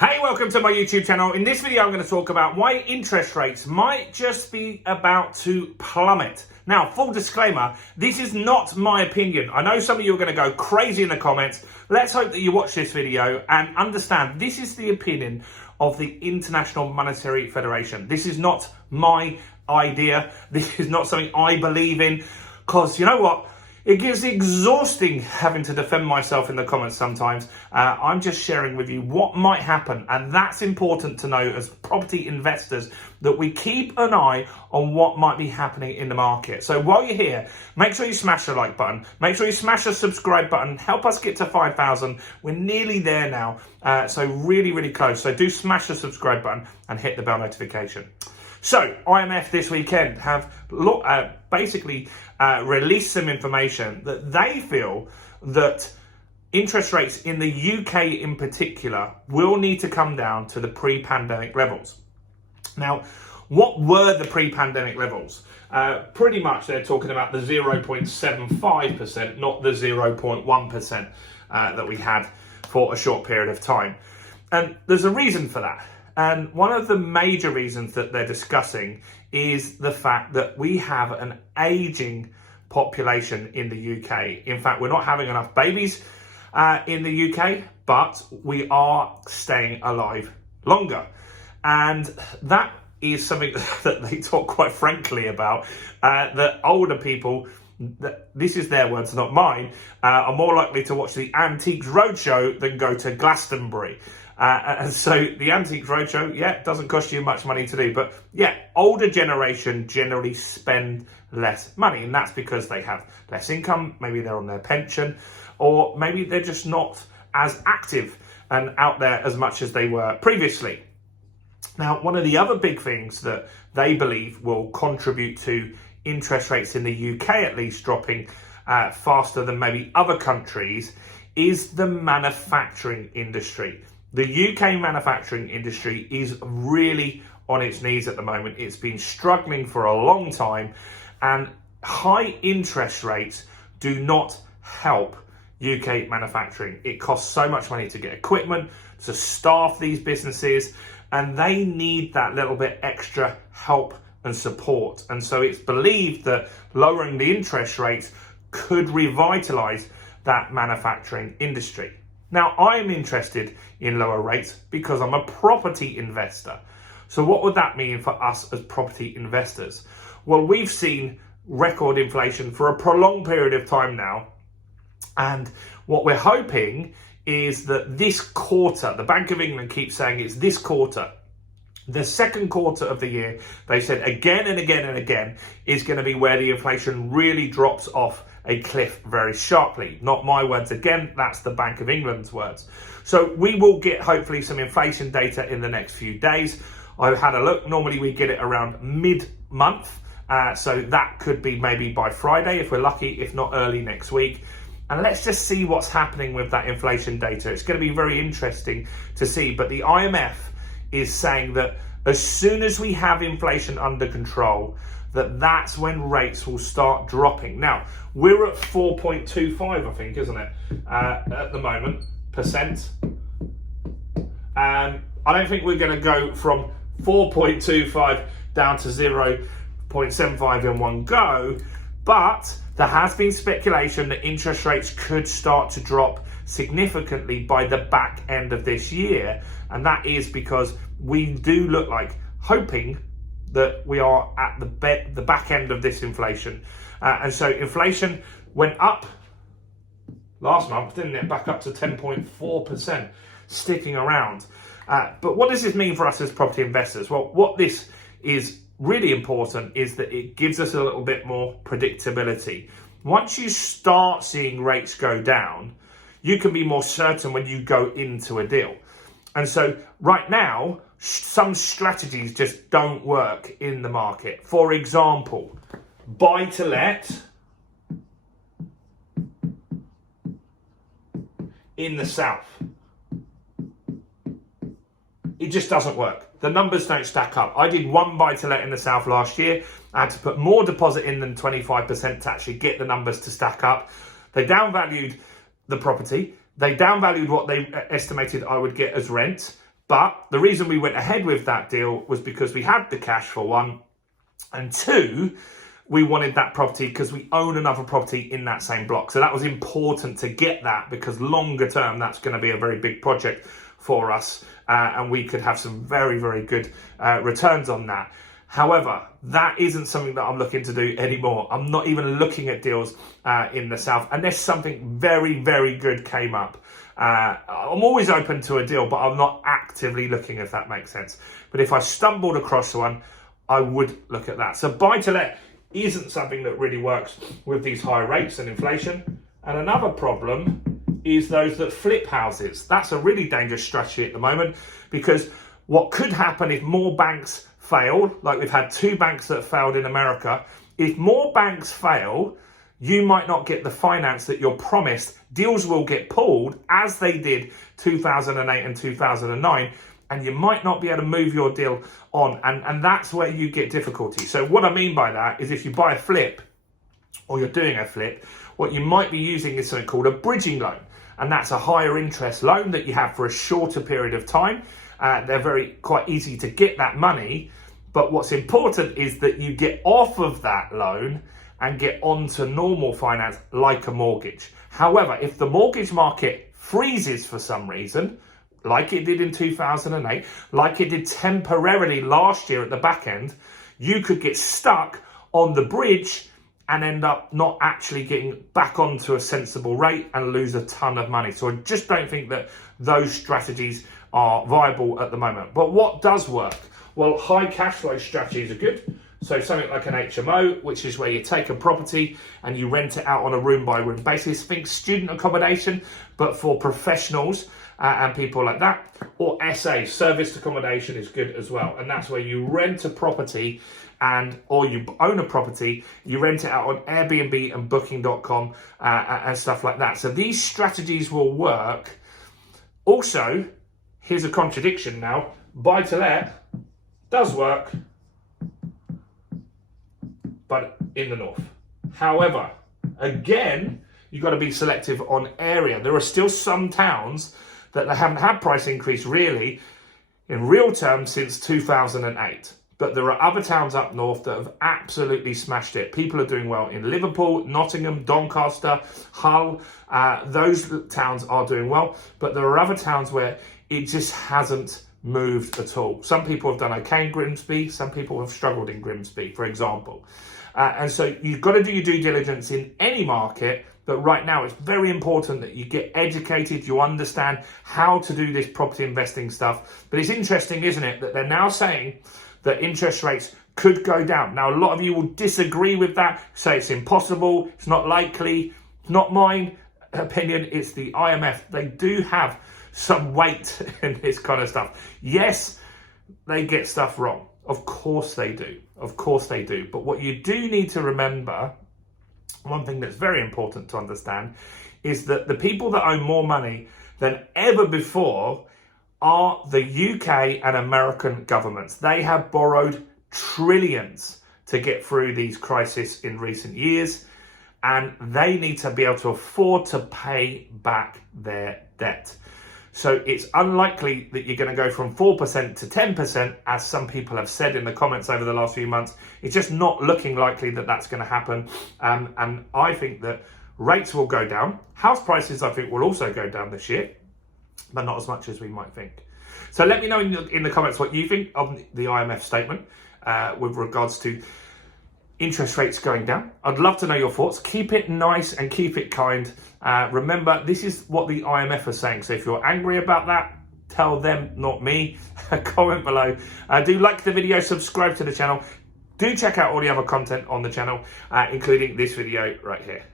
Hey, welcome to my YouTube channel. In this video, I'm going to talk about why interest rates might just be about to plummet. Now, full disclaimer, this is not my opinion. I know some of you are going to go crazy in the comments. Let's hope that you watch this video and understand this is the opinion of the International Monetary Federation. This is not my idea. This is not something I believe in, because you know what? It gets exhausting having to defend myself in the comments sometimes. I'm just sharing with you what might happen, and that's important to know as property investors, that we keep an eye on what might be happening in the market. So while you're here, make sure you smash the like button, make sure you smash the subscribe button, help us get to 5,000. We're nearly there now, so really close. So do smash the subscribe button and hit the bell notification. So, IMF this weekend have basically released some information that they feel that interest rates in the UK in particular will need to come down to the pre-pandemic levels. Now, what were the pre-pandemic levels? Pretty much they're talking about the 0.75%, not the 0.1% that we had for a short period of time. And there's a reason for that. And one of the major reasons that they're discussing is the fact that we have an aging population in the UK. In fact, we're not having enough babies in the UK, but we are staying alive longer. And that is something that they talk quite frankly about, that older people, this is their words, not mine, are more likely to watch the Antiques Roadshow than go to Glastonbury. And so the Antiques Roadshow, yeah, doesn't cost you much money to do. But yeah, older generation generally spend less money. And that's because they have less income. Maybe they're on their pension, or maybe they're just not as active and out there as much as they were previously. Now, one of the other big things that they believe will contribute to interest rates in the UK at least dropping faster than maybe other countries is the manufacturing industry. The UK manufacturing industry is really on its knees at the moment. It's been struggling for a long time, and high interest rates do not help UK manufacturing. It costs so much money to get equipment, to staff these businesses, and they need that little bit extra help and support. And so it's believed that lowering the interest rates could revitalise that manufacturing industry. Now, I am interested in lower rates because I'm a property investor. So what would that mean for us as property investors? Well, we've seen record inflation for a prolonged period of time now. And what we're hoping is that this quarter, the Bank of England keeps saying it's this quarter, the second quarter of the year, they said again and again and again, is going to be where the inflation really drops off a cliff very sharply. Not my words again, that's the Bank of England's words. So we will get hopefully some inflation data in the next few days. I've had a look, normally we get it around mid-month, so that could be maybe by Friday if we're lucky, if not early next week. And let's just see what's happening with that inflation data. It's going to be very interesting to see, but the IMF is saying that as soon as we have inflation under control, that's when rates will start dropping. Now, we're at 4.25, I think, isn't it, at the moment, percent. I don't think we're going to go from 4.25 down to 0.75 in one go, but there has been speculation that interest rates could start to drop significantly by the back end of this year. And that is because we do look like hoping that we are at the back end of this inflation. And so inflation went up last month, didn't it? Back up to 10.4%, sticking around. But what does this mean for us as property investors? Well, what this is really important is that it gives us a little bit more predictability. Once you start seeing rates go down, you can be more certain when you go into a deal. And so right now, some strategies just don't work in the market. For example, buy to let in the south. It just doesn't work. The numbers don't stack up. I did one buy to let in the south last year. I had to put more deposit in than 25% to actually get the numbers to stack up. They downvalued the property. They downvalued what they estimated I would get as rent. But the reason we went ahead with that deal was because we had the cash for one, and two, we wanted that property because we own another property in that same block. So that was important to get that, because longer term, that's going to be a very big project for us, and we could have some very, very good returns on that. However, that isn't something that I'm looking to do anymore. I'm not even looking at deals in the south unless something very, very good came up. I'm always open to a deal, but I'm not actively looking, if that makes sense. But if I stumbled across one, I would look at that. So buy to let isn't something that really works with these high rates and inflation. And another problem is those that flip houses. That's a really dangerous strategy at the moment, because what could happen if more banks fail, like we've had 2 banks that failed in America, if more banks fail, you might not get the finance that you're promised. Deals will get pulled, as they did 2008 and 2009, and you might not be able to move your deal on. And that's where you get difficulty. So what I mean by that is, if you buy a flip, or you're doing a flip, what you might be using is something called a bridging loan. And that's a higher interest loan that you have for a shorter period of time. They're quite easy to get that money. But what's important is that you get off of that loan and get onto normal finance, like a mortgage. However, if the mortgage market freezes for some reason, like it did in 2008, like it did temporarily last year at the back end, you could get stuck on the bridge and end up not actually getting back onto a sensible rate and lose a ton of money. So I just don't think that those strategies are viable at the moment. But what does work? Well, high cash flow strategies are good. So something like an HMO, which is where you take a property and you rent it out on a room by room basis. Think student accommodation, but for professionals and people like that. Or SA, serviced accommodation, is good as well. And that's where you rent a property, or you own a property, you rent it out on Airbnb and Booking.com and stuff like that. So these strategies will work. Also, here's a contradiction now. Buy to let does work, but in the north. However, again, you've got to be selective on area. There are still some towns that they haven't had price increase really in real terms since 2008. But there are other towns up north that have absolutely smashed it. People are doing well in Liverpool, Nottingham, Doncaster, Hull. Those towns are doing well. But there are other towns where it just hasn't moved at all. Some people have done okay in Grimsby. Some people have struggled in Grimsby, for example. And so you've got to do your due diligence in any market. But right now, it's very important that you get educated, you understand how to do this property investing stuff. But it's interesting, isn't it, that they're now saying that interest rates could go down. Now, a lot of you will disagree with that, say it's impossible, it's not likely. Not my opinion, it's the IMF. They do have some weight in this kind of stuff. Yes, they get stuff wrong. Of course they do. Of course they do. But what you do need to remember, one thing that's very important to understand, is that the people that own more money than ever before are the UK and American governments. They have borrowed trillions to get through these crises in recent years, and they need to be able to afford to pay back their debt. So it's unlikely that you're going to go from 4% to 10%, as some people have said in the comments over the last few months. It's just not looking likely that that's going to happen. And I think that rates will go down. House prices, I think, will also go down this year, but not as much as we might think. So let me know in the comments what you think of the IMF statement with regards to interest rates going down. I'd love to know your thoughts. Keep it nice and keep it kind. Remember, this is what the IMF are saying. So if you're angry about that, tell them, not me. Comment below. Do like the video, subscribe to the channel. Do check out all the other content on the channel, including this video right here.